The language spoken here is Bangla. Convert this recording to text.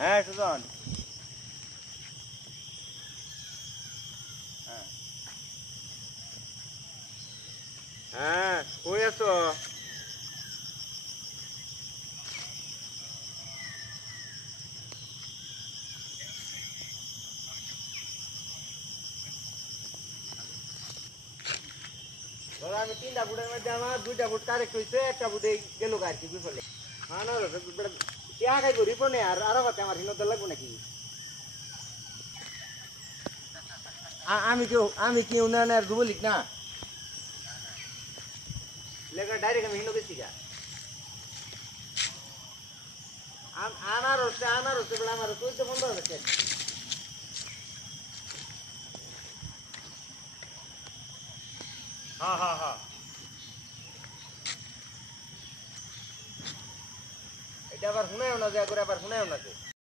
হ্যাঁ সুজন। হ্যাঁ কই আছো? ধরো আমি 3টা ফুটের মধ্যে আমার 2টা ফুট কারেক্ট হয়েছে, একটা ফুটে গেল আর কি বিফলে। হ্যাঁ না টিয়া খাইব রিপনে আর আরো কথা আমার হিনত লাগবো নাকি? আমি কি উন্নয়নের যুবলীগ না লেখা ডাইরেক্ট আমি হিনো গেছি গা। আনার হচ্ছে বলে আমার চলতে বন্ধ হচ্ছে। হ্যাঁ হ্যাঁ হ্যাঁ এটা আবার শুনেও না যে আবার শুনেও না যে